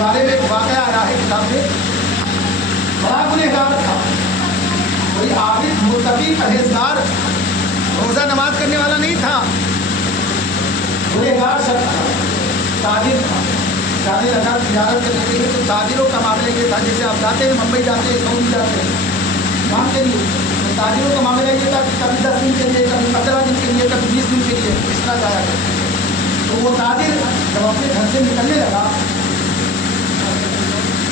بارے میں ایک واقعہ آیا ہے کتاب میں. بڑا گنہگار تھا, کوئی عابد متقی پرہیزگار روزہ نماز کرنے والا نہیں تھا, گنہگار شخص تھا, تاجر تھا. جانے لگا تجارت کرنے کے لیے تو تاجروں کا معاملہ یہ تھا, جیسے آپ جاتے ہیں ممبئی جاتے ہیں, سعودی جاتے ہیں کام کے لیے, تو تاجروں کا معاملہ یہ تھا کہ کبھی 10 دن کے لیے, کبھی 15 دن کے لیے, کبھی 20 دن کے لیے اس طرح جایا کرتے. تو وہ تاجر جب اپنے گھر سے نکلنے لگا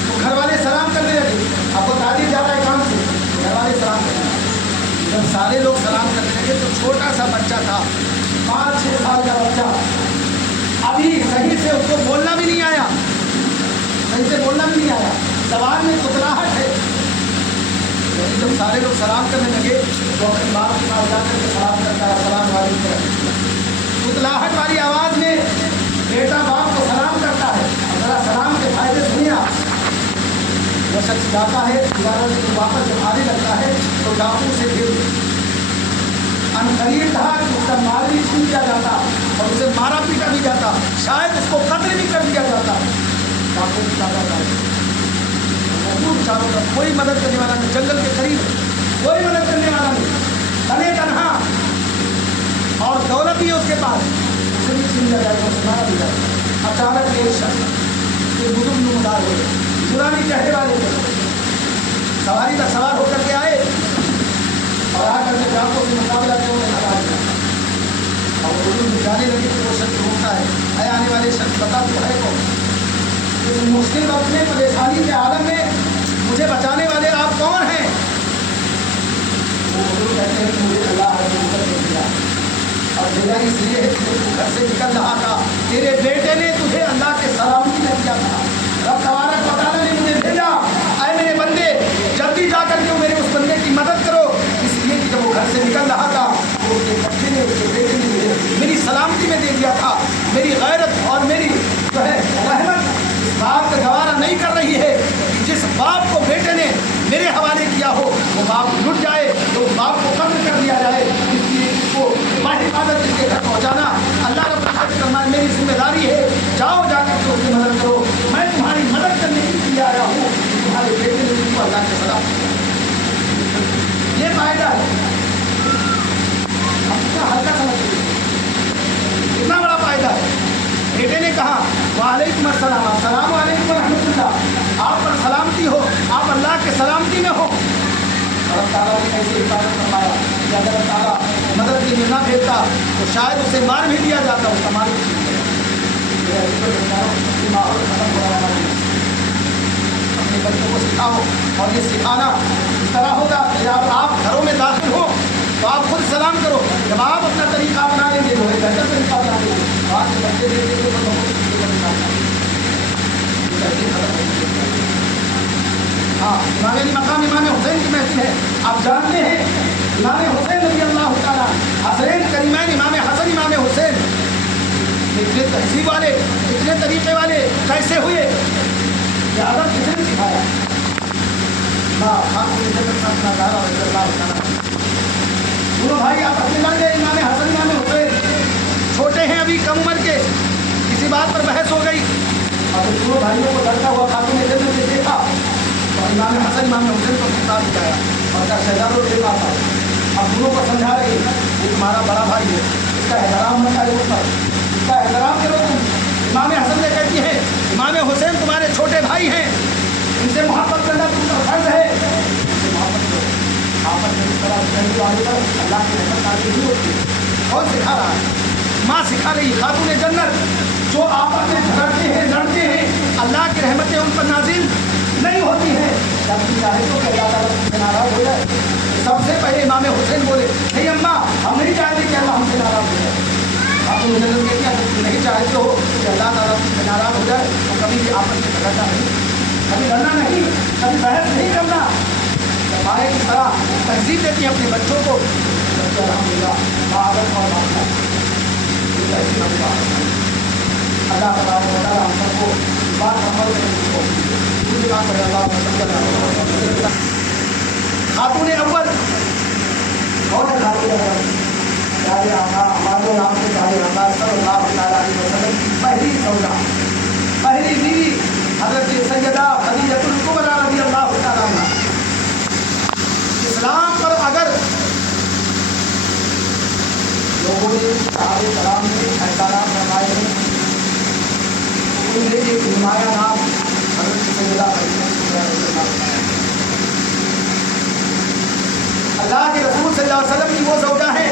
تو گھر والے سلام کرنے لگے. اب وہ تاجر جا رہا ہے کام سے, گھر والے سلام کرنے لگے. جب سارے لوگ سلام کرنے لگے تو چھوٹا سا بچہ تھا, 5-6 سال کا بچہ, ابھی صحیح سے اس کو بولنا بھی نہیں آیا, صحیح سے بولنا بھی نہیں آیا, زبان میں کتلاہٹ ہے. جب سارے لوگ سلام کرنے لگے تو اپنی باپ کے پاس جا کر کے سلام کرتا ہے, السلام علیکم. کتلاہٹ والی آواز میں بیٹا باپ کو سلام کرتا ہے. ذرا سلام کے فائدے سنیے آپ. وہ شخص جاتا ہے تجارت سے واپس جب آنے لگتا ہے تو ڈاکو سے گر انقریب تھا کہ اس کا مال بھی چھین لیا جاتا اور اسے مارا پیٹا بھی جاتا, شاید اس کو قتل بھی کر دیا جاتا. ڈاکو بھی جاتا تھا, چاروں طرف کوئی مدد کرنے والا نہیں, جنگل کے قریب کوئی مدد کرنے والا نہیں, تنے تنہا, اور دولت ہی اس کے پاس, اسے بھی چھین لیا جائے گا, اسے مارا بھی جائے گا. اچانک ایک شخص یہ بزرگ نمودار ہوئے, پرانی چہرے والے سواری کا سوار ہو کر کے آئے اور آ کر کے ڈاکو سے مقابلہ کیا, انہیں ہرا دیا. اور وہ بزرگ جانے لگے کہ وہ شخص روکتا ہے, اے آنے والے شخص بتا تو ہے کون, اس مشکل وقت میں پریشانی کے عالم میں مجھے بچانے والے آپ کون ہیں؟ وہ بزرگ کہتے ہیں کہ مجھے اللہ نے دیا اور بھیجا اس لیے ہے کہ تو گھر سے نکل رہا تھا, تیرے بیٹے نے تجھے اللہ کے سلامتی میں دیا تھا, رب تبارک و تعالیٰ نے مجھے بھیجا, اے میرے بندے جلدی جا کر کے میرے اس بندے کی مدد کرو, اس لیے کہ جب وہ گھر سے نکل رہا تھا وہ اس کے بچے نے, اس کے بیٹے نے مجھے میری سلامتی میں دے دیا تھا. میری غیرت اور میری جو ہے رحمت اس بات کا گوارا نہیں کر رہی ہے کہ جس باپ کو بیٹے نے میرے حوالے کیا ہو وہ باپ لٹ جائے, تو باپ کو قتل کر دیا جائے. اس لیے اس کو باحفاظت اس کے گھر پہنچانا اللہ رب العزت کا میری ذمہ داری ہے. جاؤ جا کر کے اس کی مدد کرو, میں تمہاری مدد کرنے کے لیے آیا ہوں. تمہارے بیٹے نے تم کو اللہ کے سلام, یہ فائدہ ہے. ہم کتنا ہلکا سمجھتے ہیں, کتنا بڑا فائدہ ہے. بیٹے نے کہا وعلیکم السلام, السلام علیکم ورحمۃ اللہ, آپ پر سلامتی ہو, آپ اللہ کے سلامتی میں ہو. اللہ تعالیٰ نے ایسی حفاظت فرمایا کہ اگر اللہ تعالیٰ مدد کے لیے نہ بھیجتا تو شاید اسے مار بھی دیا جاتا, اس کا مال بھی ماحول ختم ہو رہا ہے. اپنے بچوں کو سکھاؤ, اور یہ سکھانا اس طرح ہوگا کہ جب آپ گھروں میں داخل ہو تو آپ خود سلام کرو. جب آپ اپنا طریقہ اپنا لیں گے, وہ ایک بہتر طریقہ اپنا لیں گے, آپ کے بچے دیکھیں گے تو ہاں. امام مقام امام حسین کی محفل ہے, آپ جانتے ہیں امام حسین رضی اللہ تعالیٰ, حسین کریمین امام حسن امام حسین اتنے تہذیب والے, اتنے طریقے والے کیسے ہوئے, یہ ادب کس نے سکھایا؟ دونوں بھائی آپ اپنے بن گئے, امام حسن امام حسین چھوٹے ہیں ابھی, کم عمر کے. کسی بات پر بحث ہو گئی اور دونوں بھائیوں کو لڑتا ہوا خاتون جنت نے دیکھا اور امام حسن امام حسین کو خطاب دکھایا اور کہا شہزادوں کے پاس آؤ. اب دونوں کو سمجھا رہی ہے یہ تمہارا بڑا بھائی ہے, اس کا احترام مت کرو, اس کا احترام کرو تم. امام حسن نے کہتی ہے امام حسین تمہارے چھوٹے بھائی ہیں, ان سے محبت کرنا تم کا فرض ہے, ان سے محبت کرو. آپس میں اس طرح کرنے والے پر اللہ کی رحمت نازل نہیں ہوتی. کون سکھا رہا ہے؟ ماں سکھا رہی, خاتون جنت جو آپس میں جھگڑتے ہیں لڑتے ہیں اللہ کی رحمتیں ان پر نازل نہیں ہوتی ہیں. جب بھی چاہے تو کہ اللہ تعالیٰ سے ناراض ہو جائے. سب سے پہلے امام حسین بولے نہیں اماں ہم نہیں چاہتے کہ اللہ ہم سے ناراض ہو جائے. آپ کو جنت کہتی ہے تم نہیں چاہتے ہو کہ اللہ تعالیٰ سے ناراض ہو جائے تو کبھی بھی آپس میں جھگڑنا نہیں, کبھی لڑنا نہیں, کبھی بحث نہیں کرنا. جب آئے کی طرح تہذیب دیتی ہیں اپنے بچوں کو, الحمد للہ عادت اور معاملہ اللہ تبارک و تعالیٰ ہم سب کو بات عمل خاتون اول کون ہے؟ خاتون اول پیارے آقا ہمارے نام سے پیارے آقا صلی اللہ تعالیٰ علیہ وسلم کی پہلی سودا, پہلی بیوی حضرت सैयदा खदीजतुल कुबरा रज़ियल्लाहु तआला अन्हा। इस्लाम पर अगर लोगों ने सहाबे कराम ने एहतराम फरमाए हैं, उनमें एक नुमाया नाम हज़रत सैयदा खदीजतुल कुबरा रज़ियल्लाहु तआला। अल्लाह के रसूल सल्लल्लाहु अलैहि वसल्लम की वो ज़ौजा है,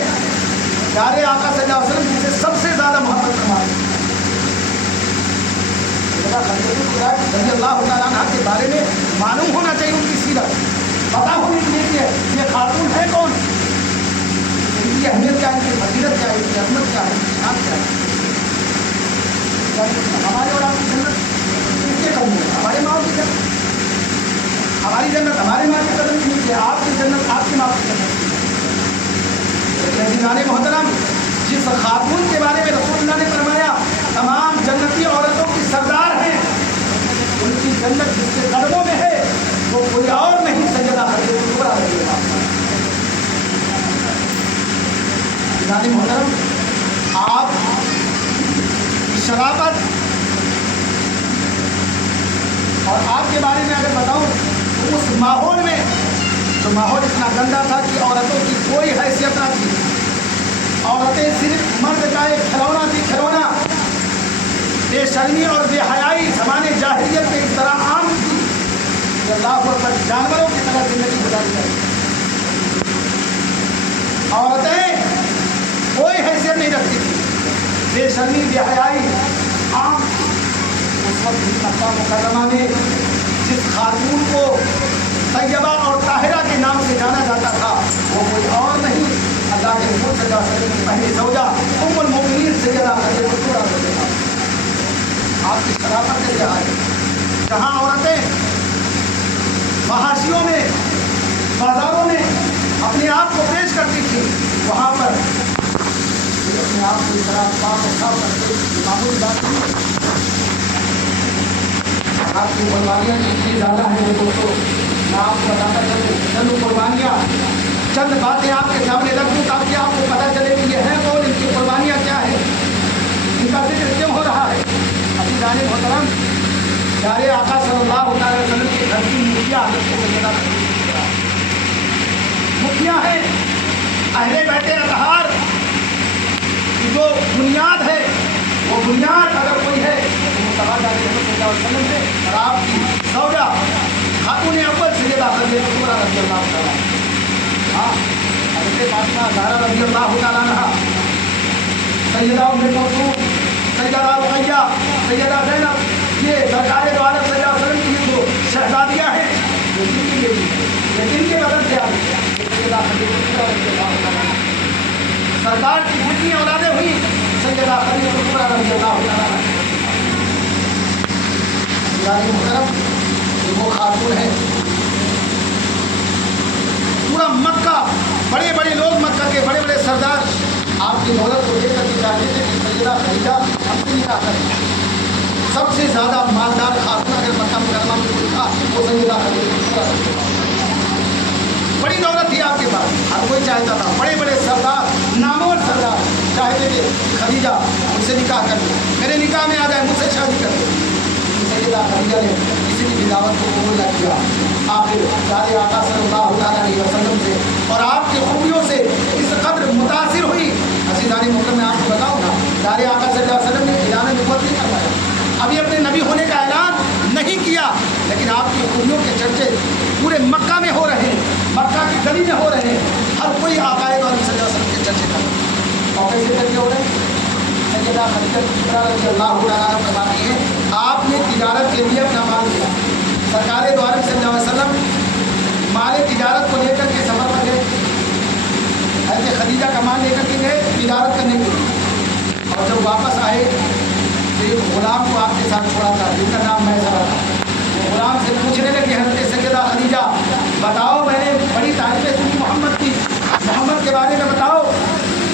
प्यारे आका सल्लल्लाहु अलैहि वसल्लम जिसे सबसे ज़्यादा मोहब्बत फरमाए। रज़ियल्लाहु तआला अन्हा के बारे में मालूम होना चाहिए, उनकी सीरत पता होनी चाहिए कि ये खातून है कौन, इनकी अहमियत क्या है, इनकी फजीलत क्या है, इनकी अजमत क्या है, शान क्या है। हमारे और आपकी जन्नत किसके कदम में? हमारे माँ की जन्नत, हमारी जन्नत हमारे माँ के कदम की नीचे, आपकी जन्नत आपकी माँ की जन्नत। जाने मोहतरम, जिस खातून के बारे में रसूलुल्लाह ने फरमाया तमाम जन्नती औरतों की सरदार हैं, उनकी जन्नत जिसके कदमों में है वो कोई और नहीं, सैयदा खदीजतुल कुबरा रज़ियल्लाहु तआला। जाने मोहतरम, आप की शराफत और आपके बारे में अगर बताऊं तो उस माहौल में, जो माहौल इतना गंदा था कि औरतों की कोई हैसियत ना थी, औरतें सिर्फ मर्द का एक खिलौना थी, खिलौना। बेशर्मी और बेहयाई ज़माने जाहिलियत में इस तरह आम थी कि अल्लाह पर जानवरों की तरह जिंदगी गुजारी जाती। औरतें कोई हैसियत नहीं रखती थी, बेशर्मी बेहयाई आम। उस वक्त मक्का मुकर्रमा में जिस खातून को तैयबा और ताहिरा के नाम से जाना जाता था वो कोई और नहीं, अल्लाह के रसूल सल्लल्लाहु अलैहि वसल्लम की पहली ज़ौजा उम्मुल मोमिनीन सैयदा खदीजतुल कुबरा रज़ियल्लाहु अन्हा। आपकी शराफत के लिए है, जहाँ औरतें महाशियों में, बाजारों में अपने आप को पेश करती थी, वहाँ पर अपने आप को इस तरह पाक और साफ करते मामूली बात नहीं। आपकी कुर्बानियाँ जितनी ज़्यादा हैं दोस्तों, मैं आपको बताता चलूँ चंद कुर्बानियाँ, चंद बातें आपके सामने रख दूँ ताकि आपको पता चले कि ये है कौन, इनकी कुर्बानियाँ क्या है, इनका जिक्र क्यों हो रहा है। अभी जाने मोहतरम, प्यारे आका सल्लल्लाहु अलैहि वसल्लम के घर की मुखिया मुखिया है, अहले बैते अतहार की जो बुनियाद है, वो बुनियाद अगर कोई है तो मुस्तफा सल्लल्लाहु अलैहि वसल्लम से, और आपकी ज़ौजा खातून अव्वल सैयदा खदीजतुल कुबरा रज़ियल्लाहु तआला। हाँ, हज़रत फातिमा ज़हरा रज़ियल्लाहु तआला अन्हा, सैयदा उम्मे कुलसूम, सैयदा रुक़ैया, सैयदा ज़ैनब, ये सरकार दो आलम सल्लल्लाहु अलैहि वसल्लम की जो शहज़ादियाँ हैं, ये किनकी बेटी हैं, ये किनके बदन से आ गई, सैयदा खदीजतुल कुबरा रज़ियल्लाहु तआला। सरकार की जितनी औलादें हुई सैयदा खदीजतुल कुबरा रज़ियल्लाहु तआला। यानी मुहतरम, ये वो खातून है, पूरा मक्का, बड़े बड़े लोग मक्का के बड़े बड़े सरदार आपकी दौलत को लेकर के चाहते थे कि सैयदा खदीजा अपनी निकाह करें। सबसे ज़्यादा मालदार खातून अगर मक्का मुकर्रमा में कोई था वो सैयदा खदीजतुल कुबरा। बड़ी दौलत थी आपके पास, हर कोई चाहता था, बड़े बड़े सरदार, नामवर सरदार चाहते थे खदीजा मुझसे निकाह कर ले, मेरे निकाह में आ जाए, मुझसे शादी कर ले। सैयदा खदीजा ने किसी की दावत को कबूल न किया। आखिर प्यारे आका सल्लल्लाहु अलैहि वसल्लम से और आपकी खूबियों से इस कदर मुतासिर हुई। अज़ीज़ान मुकर्रम, मैं आपको बताऊँ ना, प्यारे आका सल्लल्लाहु अलैहि वसल्लम ने ऐलान नबूवत नहीं करवाया, अभी अपने नबी होने का ऐलान नहीं किया, लेकिन आपकी खूबियों के चर्चे पूरे मक्का में हो रहे हैं, मक्का की गली में हो रहे हैं, हर कोई आकाए दो सल्लल्लाहु अलैहि वसल्लम के चर्चे कर रहे हैं। और कैसे चर्चे हो रहे हैं? सैयदा खदीजतुल कुबरा रज़ियल्लाहु तआला अन्हा फरमाती हैं, आपने तिजारत के लिए अपना माल दिया, सरकार दो आलम सल्लल्लाहु अलैहि वसल्लम माल तिजारत को लेकर के सफ़र पर गए, हज़रत खदीजा का माल लेकर के गए तिजारत करने के लिए, और जब वापस आए तो एक गुलाम को आपके साथ छोड़ा था जिनका नाम मैसरा था। वो गुलाम से पूछने लगे, हज़रत सैयदा खदीजा बताओ, मैंने बड़ी तारीफ़ें सुनी मोहम्मद की, मोहम्मद के बारे में बताओ,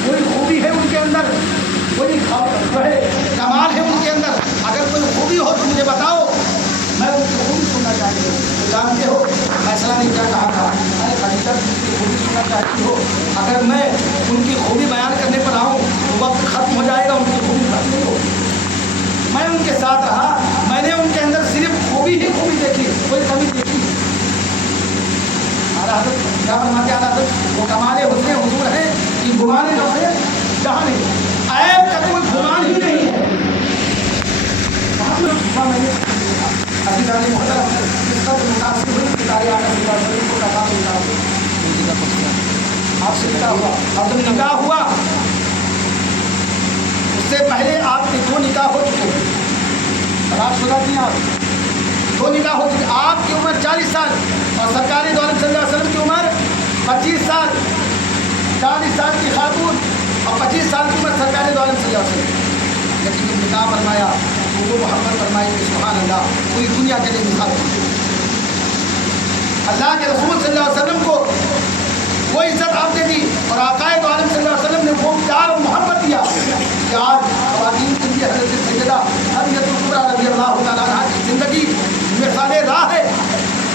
कोई खूबी है उनके अंदर, कोई जो है कमाल है उनके अंदर, अगर कोई खूबी हो तो मुझे बताओ, मैं उनकी खूबी सुनना चाहती हूँ। तो जानते हो फैसला ने क्या कहा था, अरे खदीजा उनकी खूबी सुनना चाहती हो, अगर मैं उनकी खूबी बयान करने पर आऊँ तो वक्त ख़त्म हो जाएगा, उनकी खूबी खत्म नहीं हो। मैं उनके साथ रहा, मैंने उनके अंदर सिर्फ खूबी ही खूबी कोई कमी देखी है? आला हज़रत क्या फरमाते आला हज़रत, वो कमाले हुस्न हुजूर है कि गुमान जो है जहाँ नहीं, ऐब का कोई गुमान ही नहीं है। मैंने अभी जाने मुहतरम इसका तो मुतासिर हुई कि तारी आका सल्लल्लाहु अलैहि वसल्लम को कहा आपसे निकाह हुआ, अब जब निकाह हुआ उससे पहले आपके 2 निकाह हो चुके हैं, तलाकशुदा थी आप, 2 निकाह हो चुके। आपकी उम्र 40 साल और सरकार दो आलम सल्लल्लाहु अलैहि वसल्लम की उम्र 25 साल। 40 साल की खातून और 25 साल की उम्र सरकार दो आलम सल्लल्लाहु अलैहि वसल्लम, लेकिन जब निकाह फरमाया तो वो मोहब्बत फरमाई कि सुभान अल्लाह, पूरी दुनिया के लिए मिसाल अल्लाह के रसूल सल्लल्लाहु अलैहि वसल्लम को वो इज्जत आपने दी और आकाए दो आलम सल्लल्लाहु अलैहि वसल्लम ने वो प्यार और मोहब्बत दिया कि आज ख़वातीन के लिए हज़रत सैयदा खदीजतुल कुबरा रज़ियल्लाहु तआला अन्हा की ज़िंदगी मिसाल राह है।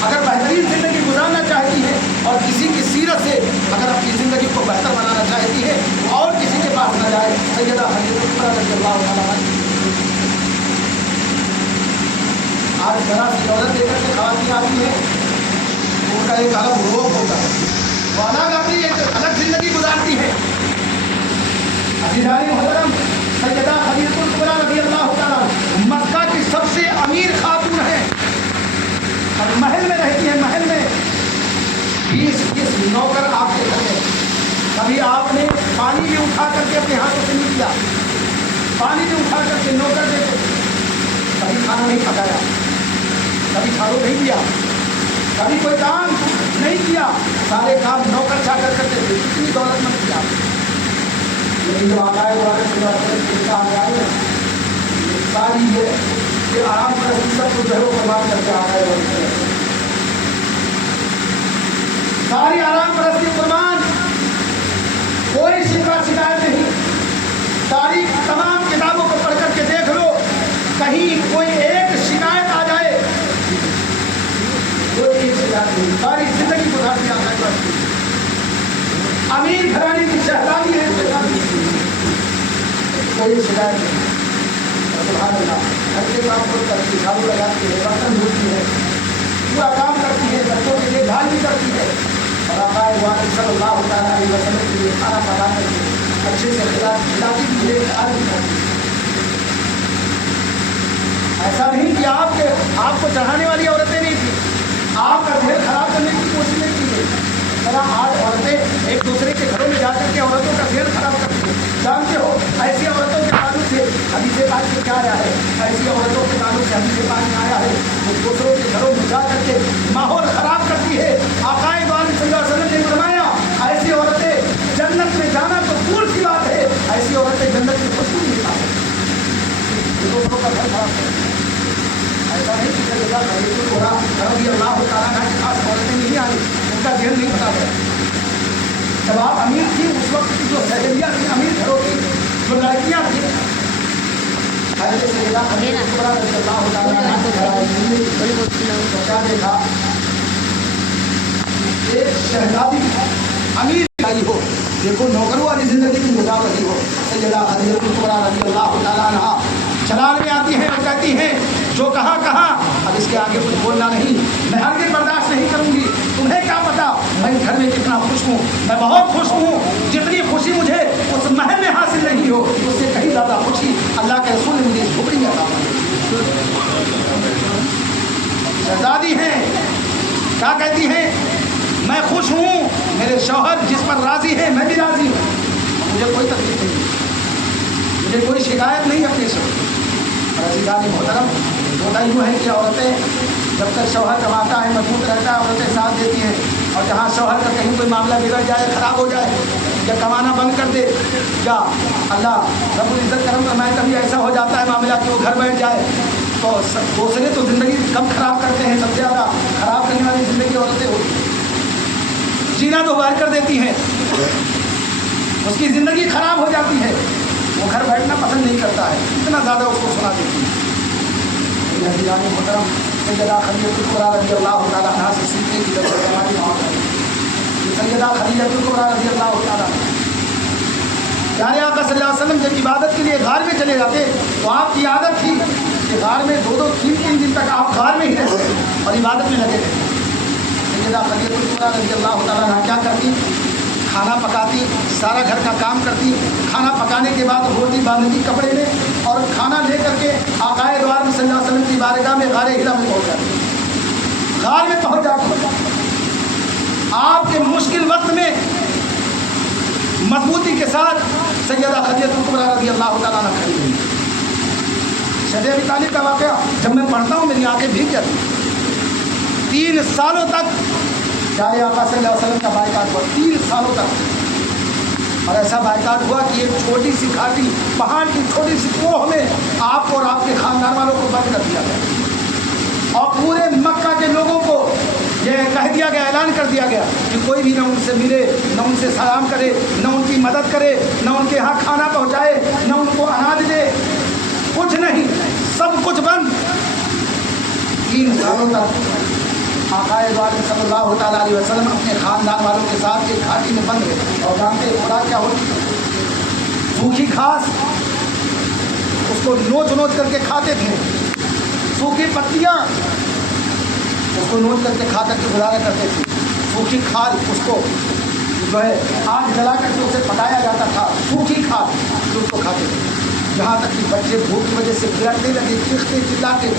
अगर बेहतरीन ज़िंदगी गुजारना चाहती है और किसी की सीरत से अगर अपनी ज़िंदगी को बेहतर बनाना चाहती है और किसी के पास न जाए, सैयदा खदीजतुल कुबरा रज़ियल्लाहु तआला अन्हा आज जरा सी दौलत देकर के खवातीन आती है, उनका एक अलग रोग होता है, वो अलग अपनी एक अलग ज़िंदगी गुजारती है। अज़ीज़ान मुहतरम सैयदा खदीजतुल कुबरा रज़ियल्लाहु तआला मक्का की सबसे अमीर खातून है और महल में रहती है। महल में 20 नौकर आपके घर में, कभी आपने पानी भी उठा करके अपने हाथों से नहीं किया, पानी भी उठा करके नौकर देते, कभी खाना नहीं पकाया, कभी झाड़ू नहीं दिया, कभी कोई काम नहीं किया, सारे काम नौकर चाकर करते थे, इतनी दौलतमंद थी आप। लेकिन जो आकाए वाले सारी ये आराम पर सब कुछ घरों बर्बाद करके आकाए वाले सारी आराम परस्ती कुर्बान, कोई शिकायत नहीं। तारीख तमाम किताबों को पढ़ करके देख लो, कहीं कोई एक शिकायत आ जाए, कोई एक शिकायत नहीं, सारी जिंदगी गुजार दिया है। अमीर घराने की शहजादी है, कोई शिकायत नहीं। सुभान अल्लाह, घर के काम खुद करती है, झाड़ू लगाती है, बर्तन धोती है, पूरा काम करती है, बच्चों के लिए देखभाल भी करती है और आकाए वाले सल्लल्लाहु अलैहि वसल्लम के लिए खाना पका करके अच्छे से खिलाती भी है, खा भी करती है। ऐसा नहीं कि आपको चढ़ाने वाली औरतें नहीं थी, आपका ढेर खराब करने की कोशिश नहीं की गई। आज औरतें एक दूसरे के घरों में जाकर के औरतों का ढेर खराब करती है। जानते हो ऐसी औरतों के ताल्लुक से हदीस पाक में क्या आया है? ऐसी औरतों के ताल्लुक से हदीस पाक में आया है वो दूसरों के घरों में जा करके माहौल खराब करती है। आकाए दो आलम सल्लल्लाहु अलैहि वसल्लम ने फरमाया ऐसी औरतें जन्नत में जाना तो दूर की बात है, ऐसी औरतें जन्नत में खुशबू नहीं पा सकती, दूसरों का घर खराब करती है। ऐसा नहीं कि सैयदा खदीजतुल कुबरा रज़ियल्लाहु तआला अन्हा की खास औरतें नहीं आई, उनका ढेर नहीं पता गया। जब आप अमीर थी उस वक्त की जो सहेलियाँ थी अमीर घरों की जो लड़कियाँ थी, सैयदा खदीजतुल कुबरा रज़ियल्लाहु तआला अन्हा के घर आई तो क्या देखा, एक शहजादी अमीर आई हो, देखो नौकरों वाली जिंदगी की गुजार रही हो। सैयदा खदीजतुल कुबरा रज़ियल्लाहु तआला अन्हा चलान में आती हैं और कहती हैं जो कहा अब इसके आगे कुछ बोलना नहीं, मैं हरगिज़ बर्दाश्त नहीं करूंगी। तुम्हें क्या पता मैं घर में कितना खुश हूँ, मैं बहुत खुश हूँ। जितनी खुशी मुझे उस महल में हासिल नहीं हो उससे कहीं ज़्यादा खुशी अल्लाह के रसूल ने मुझे इस झोपड़ी में अता फरमाई। शहजादी हैं, क्या कहती हैं, मैं खुश हूँ, मेरे शौहर जिस पर राज़ी है मैं भी राज़ी हूँ, मुझे कोई तकलीफ नहीं, मुझे कोई शिकायत नहीं अपने से। अज़ीज़ान मोहतरम, होता यूँ है कि औरतें जब तक शौहर कमाता है मजबूत रहता है औरतें साथ देती हैं, और जहाँ शौहर का कहीं कोई मामला बिगड़ जाए, ख़राब हो जाए या कमाना बंद कर दे या अल्लाह रब्बुल इज़्ज़त करम फरमाए कभी ऐसा हो जाता है मामला कि वो घर बैठ जाए, तो दूसरे तो ज़िंदगी कम ख़राब करते हैं, सबसे ज़्यादा ख़राब करने वाली ज़िंदगी औरतें होती हैं, जीना दोबार कर देती हैं, उसकी ज़िंदगी ख़राब हो जाती है, वो घर बैठना पसंद नहीं करता है, इतना ज़्यादा उसको सुना देती है। अज़ीज़ान मोहतरम, सैयदा खदीजतुल कुबरा रज़ियल्लाहु तआला अन्हा से सीखने की ज़रूरत है हमारी माँ है। सैयदा खदीजतुल कुबरा रज़ियल्लाहु तआला प्यारे आका सल्लल्लाहु अलैहि वसल्लम जब इबादत के लिए घर में चले जाते तो आपकी आदत थी कि कि गार में 2-2, 3-3 दिन तक आप गार में ही रहते और इबादत में लगे रहते। सैयदा खदीजतुल कुबरा रज़ियल्लाहु ताला अन्हा क्या करती, खाना पकाती, सारा घर का काम करती, खाना पकाने के बाद रोटी बांधती कपड़े में और खाना ले करके आकाए दो आलम सल्लल्लाहु अलैहि वसल्लम की बारगाह में गार हिरा में पहुँच जाती। गार में पहुँच जाती, आपके मुश्किल वक्त में मजबूती के साथ सैयदा खदीजतुल कुबरा रज़ियल्लाहु ताला अन्हा खड़ी हुई। शब अबी तालिब का वाक़या जब मैं पढ़ता हूँ मेरी आंखें भीग जाती। 3 सालों तक प्यारे आका सल्लल्लाहु अलैहि वसल्लम का बाइकाट हुआ, 3 सालों तक। और ऐसा बाइकाट हुआ कि एक छोटी सी घाटी, पहाड़ की छोटी सी कोह में आपको और आपके खानदान वालों को बंद कर दिया गया और पूरे मक्का के लोगों को ये कह दिया गया, ऐलान कर दिया गया कि कोई भी न उनसे मिले, न उनसे सलाम करे, न उनकी मदद करे, न उनके यहाँ खाना पहुँचाए, न उनको अनाज दे, कुछ नहीं, सब कुछ बंद। 3 सालों तक आकाए दो आलम सल्लल्लाहु ताला अलैहि वसल्लम अपने ख़ानदान वालों के साथ एक घाटी में बंद रहे। और जानते हैं खुदा क्या होती, सूखी घास उसको नोच करके खाते थे, सूखी पत्तियाँ उसको नोच करके खा करके गुजारा करते थे, सूखी खाल उसको जो है आग जला करके उसे पकाया जाता था, सूखी खाल जो उसको खाते थे। यहाँ तक कि बच्चे भूख की वजह से गिरने लगे, चीखते चिल्लाते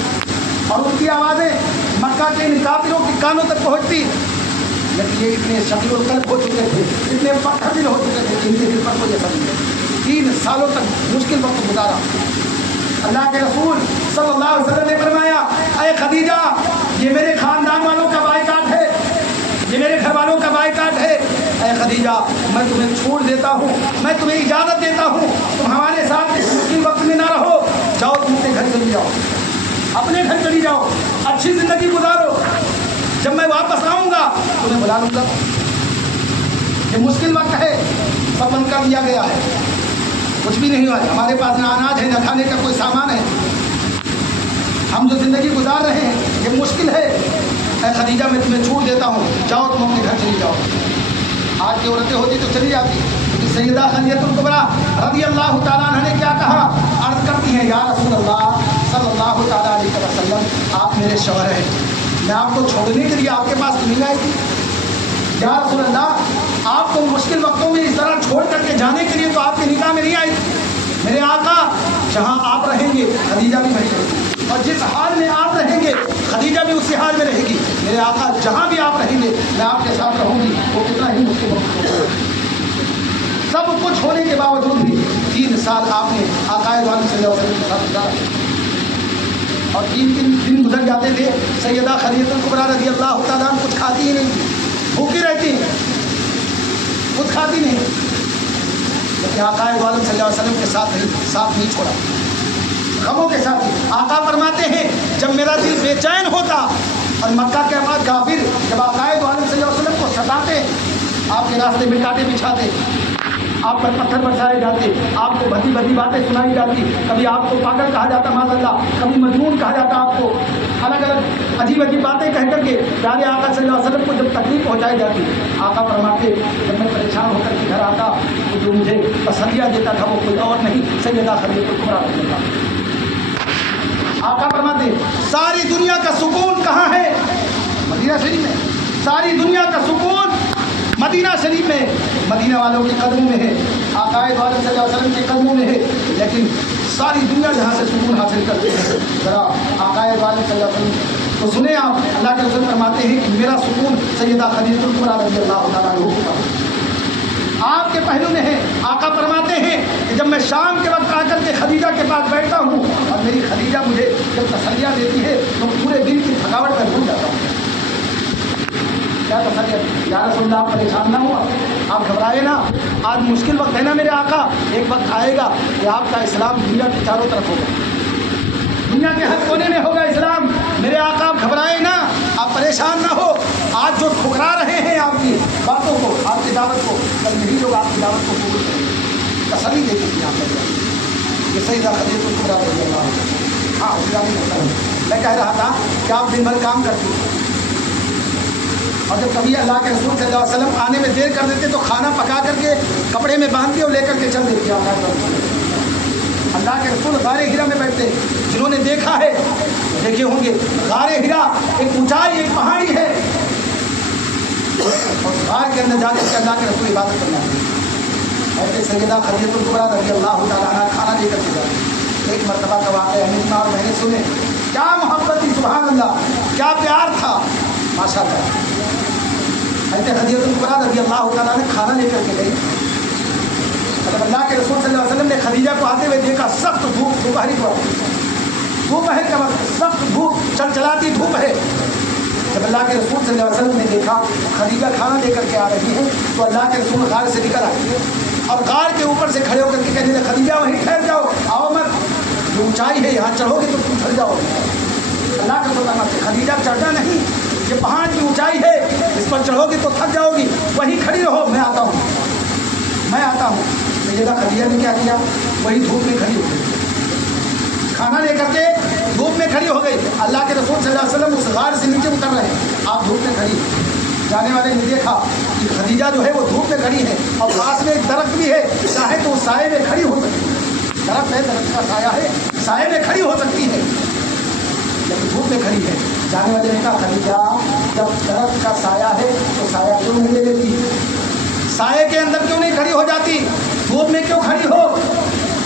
और उनकी आवाज़ें मक्का के इन काफिरों के कानों तक पहुँचती। लेकिन ये इतने शकील कल्ब हो चुके थे, इतने पत्थर हो चुके थे कि इनके दिल पर कोई असर नहीं। 3 सालों तक मुश्किल वक्त गुजारा। अल्लाह के रसूल सल्लल्लाहु अलैहि वसल्लम ने फरमाया, अय खदीजा, ये मेरे खानदान वालों का बाइकाट है, ये मेरे घर वालों का बाइकाट है। अय खदीजा, मैं तुम्हें छोड़ देता हूँ, मैं तुम्हें इजाज़त देता हूँ, तुम हमारे साथ इस मुश्किल वक्त में ना रहो, जाओ तुम अपने घर चली जाओ, अपने घर चली जाओ, अच्छी ज़िंदगी गुजारो, जब मैं वापस आऊँगा तुम्हें बुला लूँगा। ये मुश्किल वक्त है, सब बंद कर दिया गया है, कुछ भी नहीं हुआ है, हमारे पास ना अनाज है, ना खाने का कोई सामान है, हम जो ज़िंदगी गुजार रहे हैं ये मुश्किल है। ऐ खदीजा, मैं तुम्हें छूट देता हूँ, जाओ तुम अपने घर चली जाओ। आज की औरतें होती तो चली जाती, क्योंकि सैयदा खदीजतुल कुबरा रज़ियल्लाहु ताला अन्हा ने क्या कहा, अर्ज़ करती हैं, या रसूल अल्लाह सल्लल्लाहु ताला अलैहि वसल्लम, आप मेरे शौहर हैं, मैं आपको छोड़ने के लिए आपके पास नहीं आई थी। या रसूल अल्लाह, आपको मुश्किल वक्तों में इस तरह छोड़ करके जाने के लिए तो आपके निगाह में नहीं आई। मेरे आका, जहाँ आप रहेंगे खदीजा भी वहीं रहेगी, और जिस हाल में आप रहेंगे खदीजा भी उसी हाल में रहेगी। मेरे आका, जहाँ भी आप रहेंगे मैं आपके साथ रहूँगी, वो कितना ही मुश्किल वक्त होगा। सब कुछ होने के बावजूद भी 3 साल आपने आकाए दो आलम सल्लल्लाहु अलैहि वसल्लम के साथ गुजारा। और 3 दिन गुजर जाते थे, सैयदा खदीजतुल कुबरा रज़ियल्लाहु ताला अन्हा कुछ खाती ही नहीं, भूखी रहती, कुछ खाती नहीं, लेकिन आकाए दो आलम सल्लल्लाहु अलैहि वसल्लम के साथ नहीं छोड़ा, गमों के साथ ही। आका फरमाते हैं, जब मेरा दिल बेचैन होता और मक्का के बाद काफिर जब आकाए दो आलम सल्लल्लाहु अलैहि वसल्लम को सताते, आपके रास्ते में कांटे बिछाते, आप पर पत्थर बरसाए जाते, आपको भद्दी भद्दी बातें सुनाई जाती, कभी आपको पागल कहा जाता माज़अल्लाह, कभी मजनून कहा जाता, आपको अलग अलग अजीब अजीब बातें कह करके प्यारे आका सल्लल्लाहु अलैहि वसल्लम को जब तकलीफ पहुँचाई जाती, आका फरमाते, जब मैं परेशान होकर के घर आता तो जो मुझे तसल्लियाँ देता था वो कोई और नहीं, सैयदा खदीजतुल कुबरा रज़ियल्लाहु अन्हा। आका फरमाते, सारी दुनिया का सुकून कहाँ है? मदीना शरीफ में। सारी दुनिया का सुकून मदीना शरीफ में, मदीना वालों के कदमों में है, आकाए दो आलम सल्लल्लाहु अलैहि वसल्लम के कदमों में है। लेकिन सारी दुनिया जहाँ से सुकून हासिल करती है, ज़रा आकाए दो आलम सल्लल्लाहु अलैहि वसल्लम तो सुने आप। अल्लाह के रसूल फरमाते हैं कि मेरा सुकून सैयदा खदीजतुल कुबरा रज़ियल्लाहु ताला अन्हा आपके पहलू में है। आका फरमाते हैं कि जब मैं शाम के वक्त आकर के खदीजा के पास बैठता हूँ और मेरी खदीजा मुझे जब तसल्लियाँ देती है तो पूरे दिन की थकावट में भूल जाता हूँ। क्या तसल्लियाँ? या रसूलल्लाह, आप परेशान ना हुआ, आप घबराए ना, आज मुश्किल वक्त है ना मेरे आका, एक वक्त आएगा कि आपका इस्लाम दुनिया के चारों तरफ होगा, दुनिया के हर कोने में होगा इस्लाम। मेरे आका, आप घबराए ना, आप परेशान ना हो। आज जो ठुकरा रहे हैं आपकी बातों को, आपकी दावत को, कल यही लोग आपकी दावत को कबूल करेंगे। तसल्ली देती थी आप लोग। ये सैयदा खदीजतुल कुबरा रज़ियल्लाहु अन्हा। हाँ, उसका नहीं करता हूँ। मैं कह रहा था कि आप दिन भर काम करती और जब कभी अल्लाह के रसूल सल्लल्लाहु अलैहि वसल्लम आने में देर कर देते तो खाना पका करके कपड़े में बांध के और लेकर के चल देती। अल्लाह के रसूल गारे हिरा में बैठते सकते, जिन्होंने देखा है देखे होंगे गारे हिरा एक ऊंचाई, एक पहाड़ी है, और गार के अंदर जाकर अल्लाह के रसूल इबादत करना है। ऐसे सैयदा खदीजतुल कुबरा रज़ी अल्लाह तआला अन्हा खाना लेकर के जाए। एक मरतबा का वाक़या है, और मैंने सुने क्या मोहब्बत थी, सुभान अल्लाह, क्या प्यार था, माशाअल्लाह। ऐसे खदीजतुल कुबरा रज़ी अल्लाह तआला ने खाना लेकर के गई। जब अल्लाह के रसूल सल्लल्लाहु अलैहि वसल्लम ने खदीजा को आते हुए देखा, सख्त धूप, दोपहरी को दोपहर का वक्त, सख्त धूप, चलचलाती धूप है। जब अल्लाह के रसूल सल्लल्लाहु अलैहि वसल्लम ने देखा खदीजा खाना लेकर के आ रही है, तो अल्लाह के रसूल गार से निकल आए और गार के ऊपर से खड़े होकर के कहने लगे, खदीजा वहीं ठहर जाओ, आओ मत, ये ऊंचाई है, यहाँ चढ़ोगे तो तुम थक जाओगे। अल्लाह के रसूल फरमाते, खदीजा चढ़ना नहीं, ये पहाड़ की ऊंचाई है, इस पर चढ़ोगी तो थक जाओगी, वहीं खड़ी रहो, मैं आता हूँ, मैं आता हूँ। सैयदा खदीजा ने क्या किया, वही धूप में खड़ी हो गई, खाना लेकर के धूप में खड़ी हो गई। अल्लाह के रसूल सल्लल्लाहु अलैहि वसल्लम उस गार से नीचे उतर रहे हैं, आप धूप में खड़ी। जाने वाले ने देखा कि खदीजा जो है वो धूप में खड़ी है, और पास में एक दरख्त भी है, चाहे तो उस साये में खड़ी हो सकती है, दरख्त है, दरख्त का साया है, साये में खड़ी हो सकती है, लेकिन धूप में खड़ी है। जाने वाले ने कहा, खदीजा जब दरख्त का साया है तो साया क्यों नहीं ले लेती, साये के अंदर क्यों नहीं खड़ी हो जाती, धूप में क्यों खड़ी हो।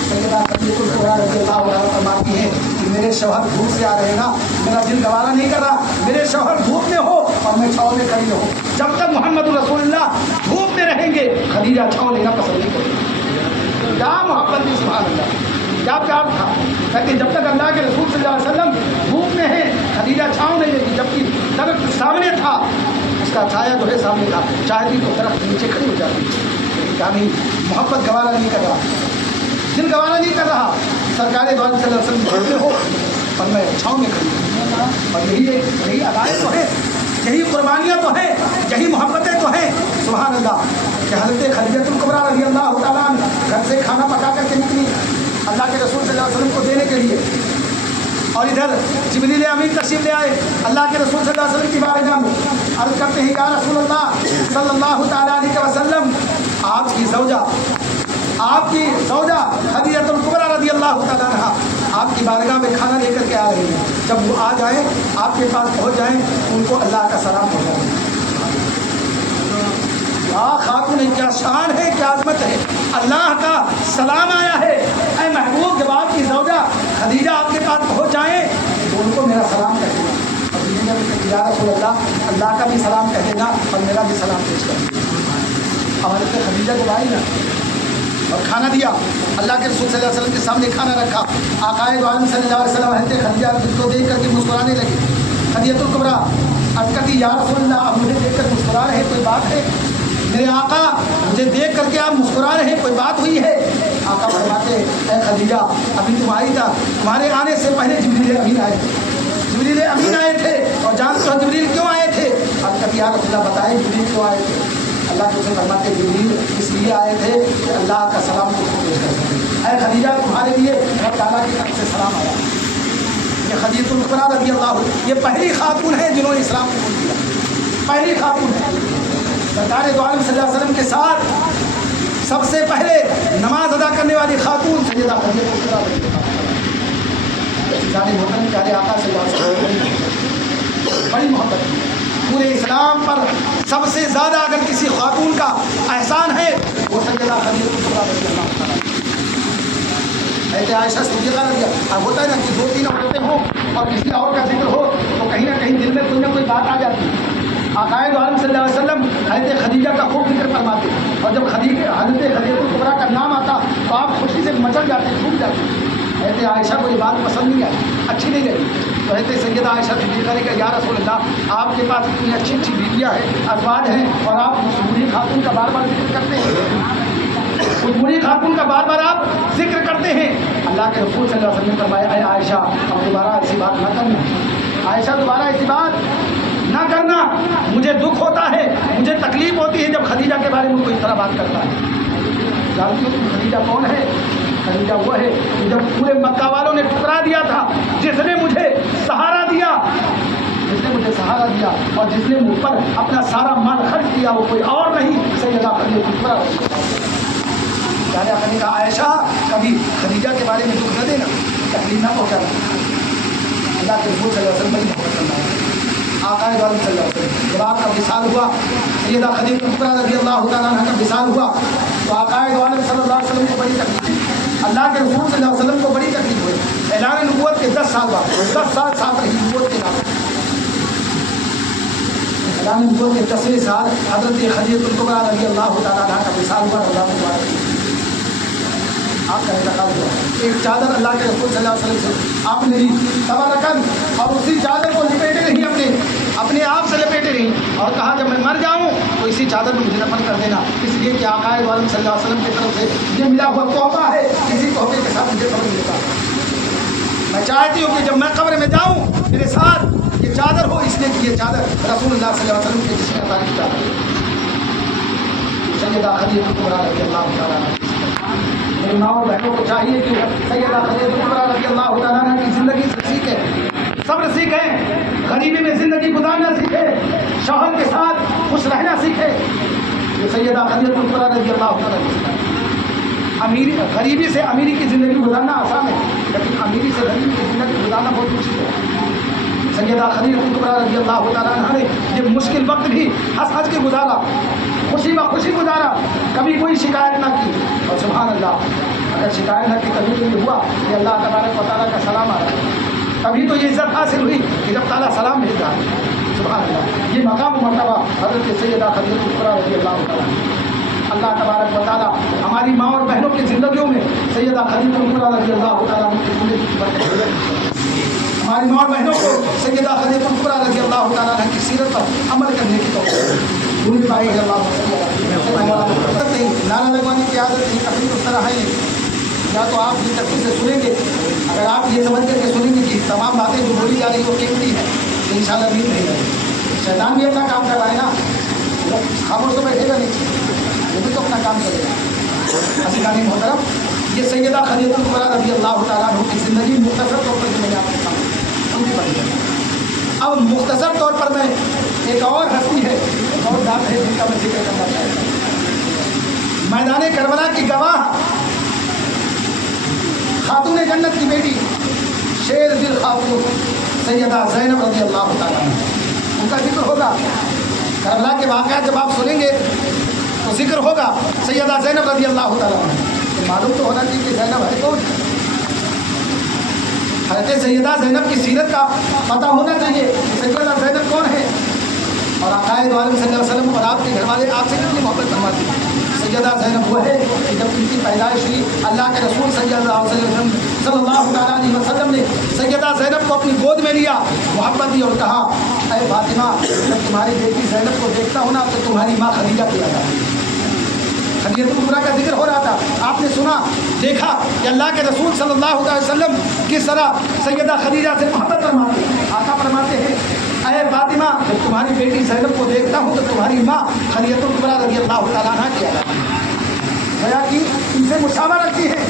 सैयदा खदीजतुल कुबरा रज़ियल्लाहु अन्हा फरमाती है कि मेरे शौहर धूप से आ रहे ना, मेरा दिल गवारा नहीं कर रहा, मेरे शौहर धूप में हो और मैं छाँव में खड़ी रहूँ। जब तक मोहम्मद रसूलुल्लाह धूप में रहेंगे, खदीजा छाँव लेना पसंद नहीं करेगी। क्या मोहब्बत थी, सुभान अल्लाह, क्या प्यार था। कहते जब तक अल्लाह के रसूल सल्लल्लाहु अलैहि वसल्लम धूप में है, खदीजा छाँव नहीं लेगी, जबकि दरख्त सामने था, उसका छाया जो है सामने था, चाहती तो दरख्त नीचे खड़ी हो जाती, लेकिन क्या नहीं, मोहब्बत गवारा नहीं कर रहा, दिल गवारा नहीं कर रहा। सरकार द्वारा सल्लल्लाहु अलैहि वसल्लम खड़े हो और मैं छाँव में खड़ी हूँ, और यही अदाएँ तो है, यही कुर्बानियाँ तो हैं, यही मोहब्बतें तो हैं, सुभान अल्लाह। कि हज़रत खदीजतुल कुबरा रज़ी अल्लाह तआला अन्हा घर से खाना पका करके निकली अल्लाह के रसूल सल्लल्लाहु अलैहि वसल्लम को देने के लिए, और इधर जिब्रील अमीन तशरीफ ले आए अल्लाह के रसूल सल्लल्लाहु अलैहि वसल्लम की बारगाह में। अर्ज़ करते हैं, या रसूलल्लाह सल्लल्लाहु तआला अलैहि वसल्लम, आपकी ज़ौजा खदीजतुल कुबरा रज़ी अल्लाह तआला अन्हा आपकी बारगाह में खाना लेकर के आ रही हैं, जब वो आ जाएं, आपके पास पहुंच जाएं, उनको अल्लाह का सलाम पहुंचाएं। खातून है, क्या शान है, क्या अज़मत है, अल्लाह का सलाम आया है। ऐ महबूब, जब आपकी ज़ौजा खदीजा आपके पास पहुंच जाएं तो उनको मेरा सलाम कह देना। और खदीजा ने कहा, या रसूल अल्लाह, अल्लाह का भी सलाम कह देना और मेरा भी सलाम पेश कर देना। हमारे तो खदीजा को भाई ना, और खाना दिया, अल्लाह के रसूल सल्लल्लाहु अलैहि वसल्लम के सामने खाना रखा। आक़ाए दो आलम सल्लल्लाहु अलैहि वसल्लम हज़रत खदीजा को देख करके मुस्कुराने लगे। खदीजतुल कुबरा अर्ज़ करती, या रसूल अल्लाह, आप मुझे देख कर मुस्कुरा रहे हैं, कोई बात है? मेरे आका, मुझे देख करके आप मुस्कुरा रहे हैं, कोई बात हुई है? आका फरमाते, ऐ खदीजा, अभी तुम आई था, तुम्हारे आने से पहले जिब्रील अमीन आए थे, जिब्रील अमीन आए थे, और जानते हो जिब्रील क्यों आए थे? अर्ज़ करती, या रसूल अल्लाह, बताएं जिब्रील क्यों आए थे? अल्लाह के रसूल फरमाते, जिब्रील इसलिए आए थे कि अल्लाह का सलाम तुमको पेश कर सकें। ऐ खदीजा, तुम्हारे लिए अल्लाह ताला की तरफ से सलाम आया। ये खदीजतुल कुबरा रज़ी अल्लाह, ये पहली खातून है जिन्होंने इस्लाम कबूल किया, पहली खातून है। सरकार दो आलम सल्लल्लाहु अलैहि वसल्लम के साथ सबसे पहले नमाज अदा करने वाली खातून सैयदा खदीजतुल कुबरा रज़ी अल्लाह तआला। जाने मोहतरम प्यारे आका सल्लल्लाहु अलैहि वसल्लम बड़ी मोहब्बत की। पूरे इस्लाम पर सबसे ज़्यादा अगर किसी खातून का एहसान है वो सैयदा खदीजतुल कुबरा रज़ी अल्लाह तआला। ऐसे आयशा सिद्दीक़ा रज़ी अल्लाह, अब होता है ना कि दो तीन औरतें हों और किसी और का जिक्र हो तो कहीं ना कहीं दिल में कोई ना कोई बात आ जाती है। आक़ाए दो आलम सल्लल्लाहु अलैहि वसल्लम हज़रत खदीजा का खूब जिक्र फरमाते, और जब हज़रत खदीजतुल कुबरा का नाम आता तो आप खुशी से मचल जाते, छूट जाते। हज़रत आयशा को ये बात पसंद नहीं आई, अच्छी नहीं लगी, तो हज़रत सैयदा आयशा सिद्दीक़ा ने कहा, या रसूल अल्लाह, आपके पास इतनी अच्छी अच्छी बीवियाँ हैं, अज़वाज हैं, और आप उस बूढ़ी खातून का बार बार जिक्र करते हैं, उस बूढ़ी खातून का बार बार आप जिक्र करते हैं। अल्लाह के रसूल सल्लल्लाहु अलैहि वसल्लम ने फरमाया, ऐ आयशा, अब दोबारा ऐसी बात न करना, आयशा दोबारा ऐसी बात ना करना, मुझे दुख होता है, मुझे तकलीफ होती है जब खदीजा के बारे में कोई इस तरह बात करता है। जानती हो तुम खदीजा कौन है? खदीजा वो है कि जब पूरे मक्का वालों ने ठुकरा दिया था, जिसने मुझे सहारा दिया, और जिसने मुझ पर अपना सारा माल खर्च किया, वो कोई और नहीं, सैयदा खदीजतुल कुबरा। आयशा, कभी खदीजा के बारे में दुख न देना। تکلیف نہ پہنچانا. اللہ کے رسول صلی اللہ علیہ وسلم بڑی محبت کرنا ہے. آقائے دو عالم صلی اللہ علیہ وسلم جب آپ کا وصال ہوا, سیدہ خدیجہ کبریٰ رضی اللہ تعالیٰ عنہ کا وصال ہوا, تو آقائے دو عالم صلی اللہ علیہ وسلم کو بڑی تکلیف ہوئی. اللہ کے رسول صلی اللہ علیہ وسلم کو بڑی تکلیف ہوئی. اعلان نبوت کے 10 سال بعد, 10 سال ساتھ رہی نبوت کے نام. اعلان نبوت کے 10ویں سال حضرت خدیجہ کبریٰ رضی اللہ تعالیٰ عنہ کا وصال ہوا. اللہ مبارک آپ کا انتقال ہوا. ایک چادر اللہ کے رسول صلی اللہ علیہ وسلم سے آپ نے لی تبرکن, اور اسی چادر کو لپیٹے رہی, اپنے آپ سے لپیٹے رہی, اور کہا جب میں مر جاؤں تو اسی چادر میں مجھے دفن کر دینا, اس لیے کہ آقائے عالم صلی اللہ علیہ وسلم کی طرف سے یہ ملا ہوا تحفہ ہے, اسی تحفے کے ساتھ مجھے قبر ملتا. میں چاہتی ہوں کہ جب میں قبر میں جاؤں میرے ساتھ یہ چادر ہو, اس لیے کہ یہ چادر رسول اللہ صلی اللہ علیہ وسلم کے جسم میں تعریف چادر. سیدہ خدیجہ کبریٰ رضی اللہ تعالیٰ عنہ میری ماں اور بہنوں کو چاہیے کہ سیدہ خدیجہ کبریٰ رضی اللہ تعالیٰ عنہ کی زندگی سے سیکھیں, صبر سیکھیں, غریبی میں زندگی گزارنا سیکھیں, شوہر کے ساتھ خوش رہنا سیکھیں. یہ سیدہ خدیجہ کبریٰ رضی اللہ تعالیٰ عنہ غریبی سے امیری کی زندگی گزارنا آسان ہے, لیکن امیری سے غریبی کی زندگی گزارنا بہت مشکل ہے. سیدہ خدیجہ کبریٰ رضی اللہ تعالیٰ عنہ نے یہ مشکل وقت بھی ہنس ہنس کے گزارا, خوشی بخوشی گزارا, کبھی کوئی شکایت نہ کی. اور سبحان اللہ, اگر شکایت نہ کی تبھی تو یہ ہوا کہ اللہ تبارک و تعالیٰ کا سلام آ رہا ہے, تبھی تو یہ عزت حاصل ہوئی کہ جب تعالیٰ سلام بھیجتا ہے. سبحان اللہ, یہ مقام و مرتبہ حضرت سیدہ خدیجہ کبریٰ رضی اللہ تعالیٰ. اللہ تبارک و تعالیٰ ہماری ماں اور بہنوں کی زندگیوں میں سیدہ خدیجہ کبریٰ رضی اللہ تعالیٰ کی زندگی کی برکت, ہماری ماں اور بہنوں کو سیدہ خدیجہ کبریٰ رضی اللہ تعالیٰ کی سیرت پر عمل کرنے کی توفیق دونوں پائی ہے. اللہ نہیں نعرہ لگوانے کی عادت نہیں, تقریر اس طرح ہے یا تو آپ یہ تقریر سے سنیں گے, اگر آپ یہ سمجھ کر کے سنیں گے کہ تمام باتیں جو بولی جا رہی ہیں وہ قیمتی ہیں تو ان شاء اللہ نیند نہیں رہے. شیطان بھی اپنا کام کر رہا ہے نا, خاموش تو بیٹھے گا نہیں, وہ بھی تو اپنا کام کرے گا. عزیزان محترم, یہ سیدہ خدیجہ کبریٰ رضی اللہ تعالیٰ عنہ کی زندگی مختصر طور پر میں نے آپ کے سامنے پڑھی ہے. اب مختصر طور پر میں ایک اور ہستی ہے, ایک اور ذات ہے جن کا میں ذکر کرنا چاہتا ہوں. میدان کربلا کی گواہ خاتون جنت کی بیٹی شیر دل خاتون سیدہ زینب رضی اللہ تعالیٰ عنہ, ان کا ذکر ہوگا. کربلا کے واقعات جب آپ سنیں گے تو ذکر ہوگا سیدہ زینب رضی اللہ تعالیٰ عنہ. معلوم تو ہونا چاہیے کہ زینب ہے کون. حضرت سیدہ زینب کی سیرت کا پتہ ہونا چاہیے کہ سیدہ زینب کون ہے, اور آقائے دو عالم صلی اللہ علیہ وسلم اور آپ کے گھر والے آپ سے کتنی محبت فرماتے ہیں. سیدہ زینب وہ ہے کہ جب ان کی پیدائش ہوئی اللہ کے رسول صلی اللہ علیہ وسلم نے سیدہ زینب کو اپنی گود میں لیا, محبت دی اور کہا اے فاطمہ جب تمہاری بیٹی زینب کو دیکھتا ہوں نا تو تمہاری ماں خدیجہ کی یاد آتی ہے. خدیجہ کبریٰ کا ذکر ہو رہا تھا, آپ نے سنا دیکھا کہ اللہ کے رسول صلی اللہ علیہ وسلم کس طرح سیدہ خدیجہ سے محبت فرماتے ہیں. آقا فرماتے ہیں اے فاطمہ جب تمہاری بیٹی زینب کو دیکھتا ہوں تو تمہاری ماں خدیجہ کبریٰ رضی اللہ تعالیٰ عنہ کی یاد آتی ہے. گویا کہ ان سے مشابہ رکھتی ہے,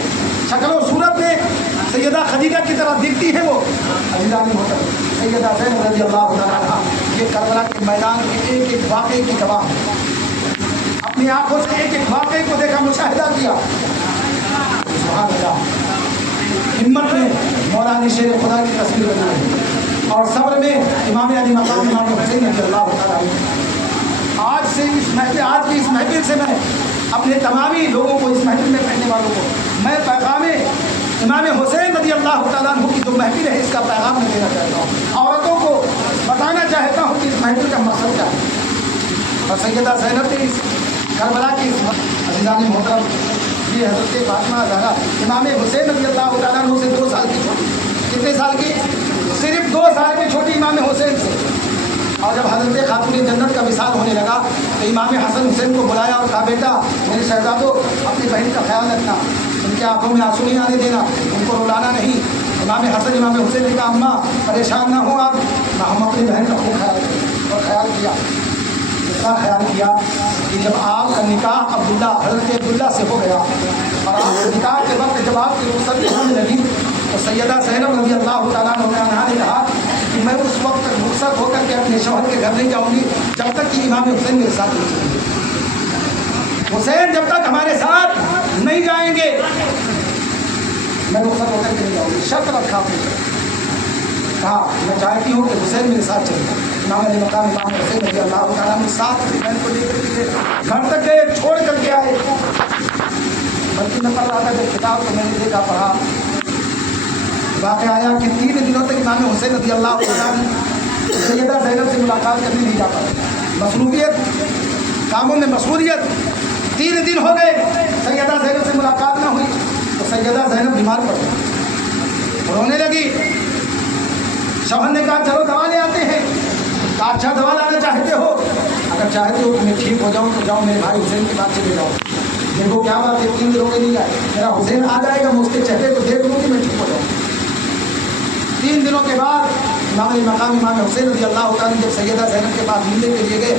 شکل و صورت میں سیدہ خدیجہ کی طرح دکھتی ہے. وہ عزیزان محترم سیدہ زینب رضی اللہ تعالیٰ عنہ یہ کربلا کے میدان کے ایک ایک واقعے کی گواہ ہے. اپنی آنکھوں سے ایک ایک واقعے کو دیکھا, مشاہدہ کیا. سبحان اللہ, ہمت میں مولانا شیر خدا کی تصویر بنی ہے, اور صبر میں امام علی مقام امام حسین رضی اللہ تعالیٰ عنہ. آج کی اس محفل سے میں اپنے تمامی لوگوں کو, اس محفل میں پڑھنے والوں کو میں پیغام امام حسین رضی اللہ تعالیٰ عنہ کی جو محفل ہے اس کا پیغام میں دینا چاہتا ہوں. عورتوں کو بتانا چاہتا ہوں کہ اس محفل کا مقصد کیا ہے. اور سیدہ زینب نے اس کربلا کی عزیزان محترم یہ حضرت فاطمہ زہرا امام حسین رضی اللہ تعالیٰ عنہ سے 2 سال کی چھوٹی. کتنے سال کی؟ صرف 2 سال کی چھوٹی امام حسین سے. اور جب حضرت خاتون جنت کا وصال ہونے لگا تو امام حسن حسین کو بلایا اور کہا بیٹا میرے شہزادو اپنی بہن کا خیال رکھنا, ان کے آنکھوں میں آنسو نہیں آنے دینا, ان کو رلانا نہیں. امام حسن امام حسین نے کہا اماں پریشان نہ ہوں آپ, ہم اپنی بہن کا خوب خیال کریں. اور خیال کیا, اتنا خیال کیا کہ جب آپ کا نکاح حضرت عبداللہ سے ہو گیا اور آپ کے نکاح کے وقت جب آپ کی رخصت ہونے لگی تو سیدہ زینب رضی اللہ تعالیٰ عنہ نے کہا کہ میں اس وقت تک رخصت ہو کر کے اپنے شوہر کے گھر نہیں جاؤں گی جب تک کہ امام حسین میرے ساتھ نہیں چلیں گے. حسین جب تک ہمارے ساتھ نہیں جائیں گے میں رخصت ہو کر کے نہیں جاؤں گی. شرط رکھا آپ نے. کہا میں چاہتی ہوں کہ حسین میرے ساتھ چلے. امام علی مقام امام حسین رضی اللہ تعالیٰ عنہ ساتھ بہن کو لے کر کے گھر تک گئے, چھوڑ کر کے آئے. بلکہ میں پڑھ رہا تھا جب کتاب تو میں نے دیکھا پڑھا واقعہ آیا کہ 3 دنوں تک امام حسین رضی اللہ تعالیٰ عنہ سیدہ زینب سے ملاقات کرنے نہیں جا پائے. مصروفیت, کاموں میں مشغولیت. 3 دن ہو گئے سیدہ زینب سے ملاقات نہ ہوئی تو سیدہ زینب بیمار پڑ گئی, رونے لگی. شوہر نے کہا چلو دوا لے آتے ہیں. کہا اچھا دوا لانا چاہتے ہو, اگر چاہتے ہو کہ میں ٹھیک ہو جاؤں تو جاؤ میرے بھائی حسین کے پاس چلے جاؤ. دیکھو کیا بات ہے 3 دنوں میں نہیں آئے, میرا حسین آ جائے گا, میں اس کے چہرے کو دیکھ لوں کہ میں ٹھیک ہو جاؤں. 3 دنوں کے بعد امام مقام امام حسین رضی اللہ تعالیٰ جب سیدہ زینب کے پاس ملنے کے لیے گئے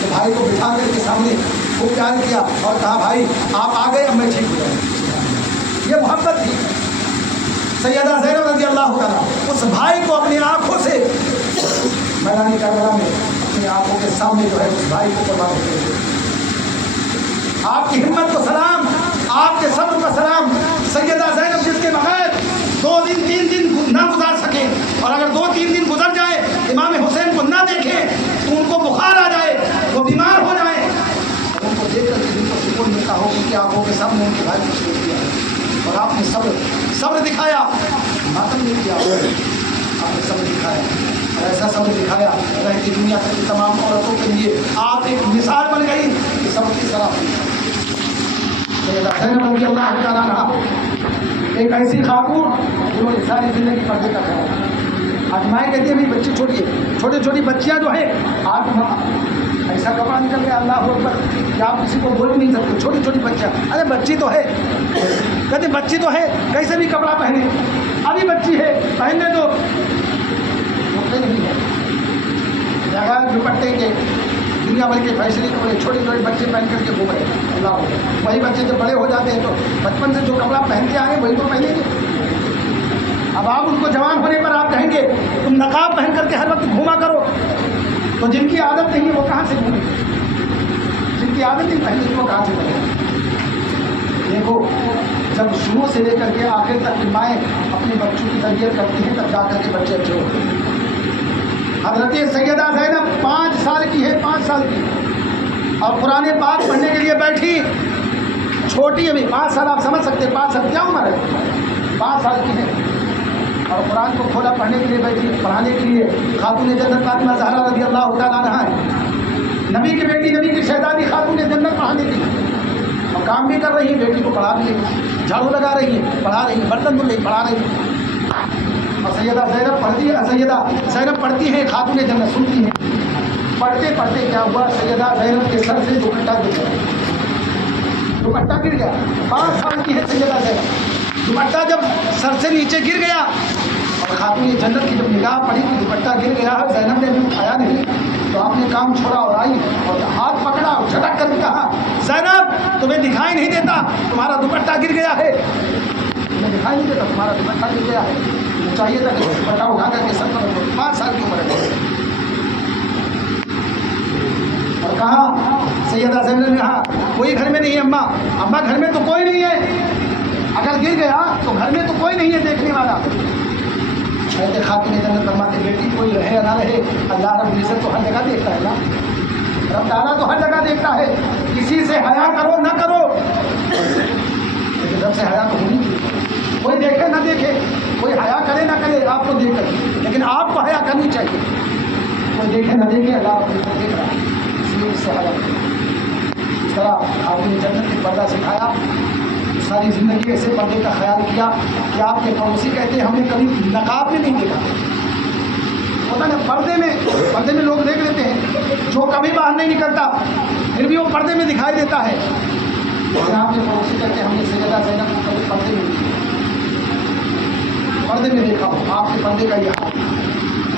تو بھائی کو بٹھا کر کے سامنے خوب پیار کیا اور کہا بھائی آپ آ گئے, اب میں ٹھیک ہو جاؤں. یہ محبت تھی. سیدہ زینب رضی اللہ تعالیٰ اس بھائی کو اپنی آنکھوں سے میدان کربلا میں اپنی آنکھوں کے سامنے جو ہے اس بھائی کو قربان کرتے ہیں. آپ کی ہمت کو سلام, آپ کے صبر کا سلام. سیدہ زینب جس کے بغیر 2 دن 3 دن نہ گزار سکے, اور اگر 2-3 دن گزر جائے امام حسین کو نہ دیکھیں تو ان کو بخار آ جائے, وہ بیمار ہو جائے, ان کو دیکھ کر کے ان کو سکون ملتا ہو کہ آنکھوں کے سامنے ان کے بھائی کو شروع کیا ہے. اور آپ نے صبر دکھایا, ماتم نہیں کیا, آپ نے صبر دکھایا. اور ایسا صبر دکھایا رہتی دنیا کی تمام عورتوں کے لیے آپ ایک مثال بن گئی کہ صبر کی طرح. رضی اللہ تعالیٰ عنہ ایک ایسی خاتون جو ساری زندگی پردے کا خیال. آج مائیں کہتی ہیں بچی چھوٹی ہے, چھوٹی بچیاں جو ہیں آج ایسا کپڑا نکل گیا اللہ اکبر کہ آپ کسی کو بول بھی نہیں سکتے. چھوٹی بچیاں, ارے بچی تو ہے, کہتے بچی تو ہے کیسے بھی کپڑا پہنے, ابھی بچی ہے پہننے دو. نہیں ہے جگہ دوپٹے کے دنیا بھر کے فیشنی کپڑے چھوٹے بچے پہن کر کے گھوم رہے ہیں. اللہ وہی بچے جب بڑے ہو جاتے ہیں تو بچپن سے جو کپڑا پہنتے آئے وہی تو پہنیں گے. اب آپ ان کو جوان ہونے پر آپ کہیں گے تم نقاب پہن کر کے ہر وقت گھوما کرو, تو جن کی عادت نہیں ہے وہ کہاں سے گھومے, جن کی عادت نہیں پہننے کی وہ کہاں سے بنے. دیکھو جب شروع سے لے کر کے آخر تک مائیں اپنے بچوں کی تربیت کرتی ہیں تب جا کر کے بچے اچھے ہوتے ہیں. حضرت سیدہ زینب 5 سال کی ہے, 5 سال کی, اور قرآن پاک پڑھنے کے لیے بیٹھی. چھوٹی ابھی 5 سال, آپ سمجھ سکتے 5 سال کیا عمر ہے, 5 سال کی ہے, اور قرآن کو کھولا پڑھنے کے لیے بیٹھی. پڑھانے کے لیے خاتون جنت فاطمہ زہرا رضی اللہ تعالیٰ عنہا ہے, نبی کی بیٹی, نبی کی شہزادی خاتون جنت پڑھانے کے لیے, اور کام بھی کر رہی ہے, بیٹی کو پڑھا بھی رہی, جھاڑو لگا رہی ہے, پڑھا رہی ہے, برتن دھل رہی, پڑھا رہی ہے. اور سیدہ زینب پڑھتی ہے, سیدہ زینب پڑھتی ہیں, خاتون جنت سنتی ہیں. پڑھتے پڑھتے کیا ہوا, سیدہ زینب کے سر سے دوپٹہ گر گیا. دوپٹہ گر گیا, 5 سال کی ہے سیدہ زینب. دوپٹہ جب سر سے نیچے گر گیا اور خاتون جنت کی جب نگاہ پڑی کہ دوپٹہ گر گیا ہے, زینب نے ابھی اٹھایا نہیں, تو آپ نے کام چھوڑا اور آئی اور ہاتھ پکڑا اور جھٹک کر کہا زینب تمہیں دکھائی نہیں دیتا تمہارا دوپٹہ گر گیا ہے, تمہیں دکھائی نہیں دیتا تمہارا دوپٹہ گر گیا ہے. چاہیے تھا کہ دوپٹہ اٹھا کر کے سر پر رکھو. 5 سال کی عمر ہے. اور کہا سیدہ زینب نے کہا کوئی گھر میں نہیں ہے اماں گھر میں تو کوئی نہیں ہے, اگر گر گیا تو گھر میں تو کوئی نہیں ہے دیکھنے والا. کہتے خاتون جنت فرماتے بیٹی کوئی رہے یا نہ رہے اللہ رب العزت تو ہر جگہ دیکھتا ہے نا, رب تعالیٰ تو ہر جگہ دیکھتا ہے. کسی سے حیا کرو نہ کرو لیکن رب سے حیا تو ہونی چاہیے. کوئی دیکھے نہ دیکھے, کوئی حیا کرے نہ کرے آپ کو دیکھ کر, لیکن آپ کو حیا کرنی چاہیے. کوئی دیکھے نہ دیکھے اللہ آپ کو دیکھ رہا ہے, اس لیے اس سے حیا کریں. اس طرح آپ نے جنت کی پردہ سکھایا, ساری زندگی ایسے پردے کا خیال کیا کہ آپ کے پڑوسی کہتے ہیں ہم نے کبھی نقاب میں نہیں دیکھا. ہوتا نا پردے میں لوگ دیکھ لیتے ہیں, جو کبھی باہر نہیں نکلتا پھر بھی وہ پردے میں دکھائی دیتا ہے. لیکن آپ کے پڑوسی کہتے ہیں ہم نے سیدہ زینب کو کبھی پردے میں دیکھا ہو. آپ کے پردے کا یہ حال.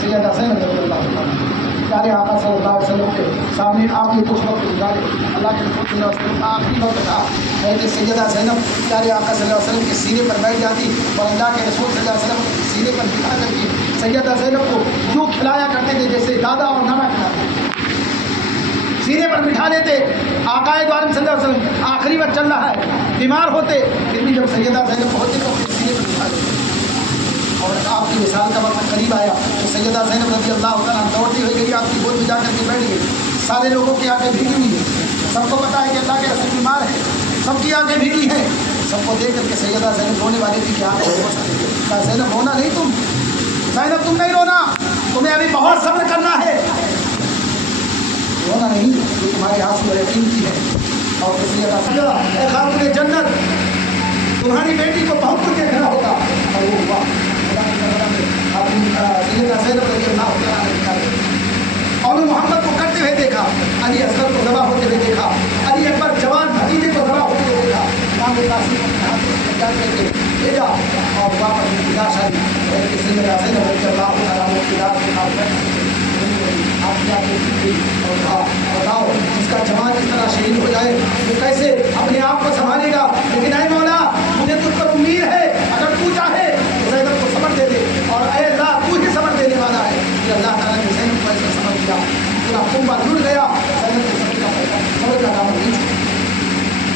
سیدہ زینب رضی اللہ تعالیٰ پیارے آقا صلی اللہ علیہ وسلم کے سامنے آپ نے کچھ وقت گزارے. اللہ کے رسول صلی اللہ علیہ وسلم آخری وقت تھا, حضرت سیدہ زینب پیارے آقا صلی اللہ علیہ وسلم کے سینے پر بیٹھ جاتی اور اللہ کے رسول صلی اللہ علیہ وسلم سینے پر بٹھا کر کے سیدہ زینب کو یوں کھلایا کرتے تھے جیسے دادا اور نانا کھلاتے. सीने पर बिठा लेते, आकाए दो आलम सल्लल्लाहु अलैहि वसल्लम आखिरी वक्त चल रहा है, बीमार होते, फिर भी जब सैयदा ज़ैनब पहुँचे तो अपने सीने पर बिठा लेते। और आपकी विसाल का वक्त करीब आया तो सैयदा ज़ैनब रज़ी अल्लाह तआला अन्हा दौड़ती हुई गई, आपकी गोद में जाकर के बैठ गई। सारे लोगों की आंखें भीगी हुई हैं, सबको पता है कि अल्लाह के रसूल बीमार है, सबकी आंखें भीगी हैं। सबको देख करके सैयदा ज़ैनब रोने वाली थी कि आंखें कहा ज़ैनब रोना नहीं, तुम ज़ैनब तुम नहीं रोना, तुम्हें अभी बहुत सब्र करना है, रोना नहीं, जो तुम्हारे आंसू बड़े कीमती है। और खातून जन्नत तुम्हारी बेटी को बहुत कुछ देखना होगा। और वो हुआ सैयदा ज़ैनब रज़ी अल्लाह तआला अन्हा और मोहम्मद को करते हुए देखा, अली असगर को ज़बह होते हुए देखा, अली अकबर जवान भतीजे को ज़बह होते हुए देखा। इमाम कासिम अपने हाथ में करके भेजा और वापस निकाश आई कि सैयदा ज़ैनब रज़ी अल्लाह तआला अन्हा की रात के बाद आप और कहा बताओ जिसका जवान इस तरह शहीद हो जाए वो कैसे अपने आप को संभालेगा। लेकिन ऐ मौला मुझे तुझ पर उम्मीद है, अगर तू चाहे तो ज़ैनब को सब्र दे दे, और ऐ अल्लाह तू ही सब्र देने वाला है। कि अल्लाह ताला ने ज़ैनब को ऐसा सब्र दिया, पूरा कुंभा लूट गया, ज़ैनब के सब्र का नाम नहीं छूटा,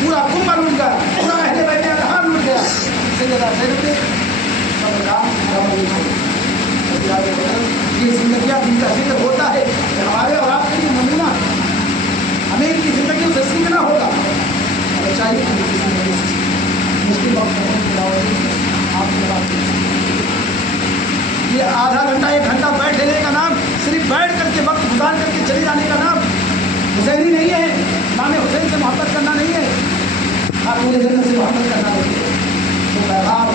पूरा कुंभा लूट गया, पूरा अहले बैत अतहार लूट गया। सैयदा ज़ैनब ने सब्र का नाम नहीं छोड़ा। ये जिंदगियाँ जिनका जिक्र होता है कि हमारे और आपके लिए नमूना है, हमें इनकी ज़िंदगियों से सीखना होगा। हमें चाहिए कि मुश्किल वक्त होने के बावजूद आपके बात ये आधा घंटा 1 घंटा बैठ लेने का नाम, सिर्फ बैठ करके वक्त गुजार करके चले जाने का नाम हुसैनी नहीं है। नाम हुसैन से मोहब्बत करना नहीं है, खातून जन्नत से मोहब्बत करना नहीं है। जो पैगाम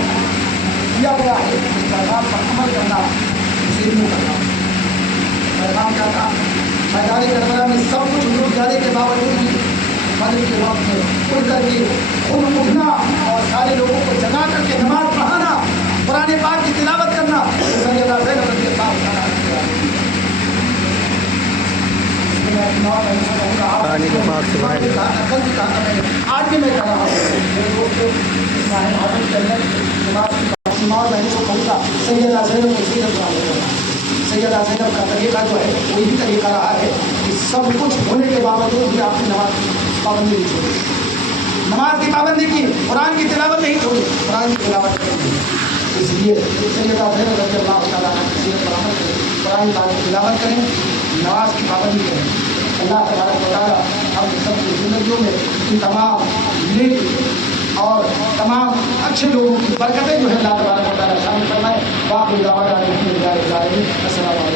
दिया गया है उस पैगाम पर अमल करना, मुस्लिमों का काम। पैगाम क्या था? मैदान करबला में सब कुछ लूट जाने के बावजूद भी बदर के वक्त में उठ करके खून उठना और सारे लोगों को जगा करके नमाज पढ़ाना, कुरान पाक की तिलावत करना, सैयदा ज़ैनब रज़ी अल्लाह तआला अन्हा आज भी मैं कह रहा हूँ बहनों को कहूँगा सैयदा ज़ैनब को सैयदा ज़ैनब का तरीका जो है वही तरीका रहा है कि सब कुछ होने के बावजूद भी आपकी नमाज पाबंदी नहीं छोड़ी, नमाज की पाबंदी की, कुरान की तिलावत नहीं छोड़ी, कुरान की तिलावत करेंगे। इसलिए सैयदा ज़ैनब रज़ी अल्लाह तआला अन्हा की सीरत पर अमल करें, कुरान पाक की तिलावत करें, नमाज की पाबंदी करें। अल्लाह तबारक व तआला हम सब की ज़िंदगियों में इन तमाम नेक और तमाम अच्छे लोगों की बरकतें जो है अल्लाह तबारक व तआला शामिल फरमाए। बाकी दावा अस्सलाम वालेकुम।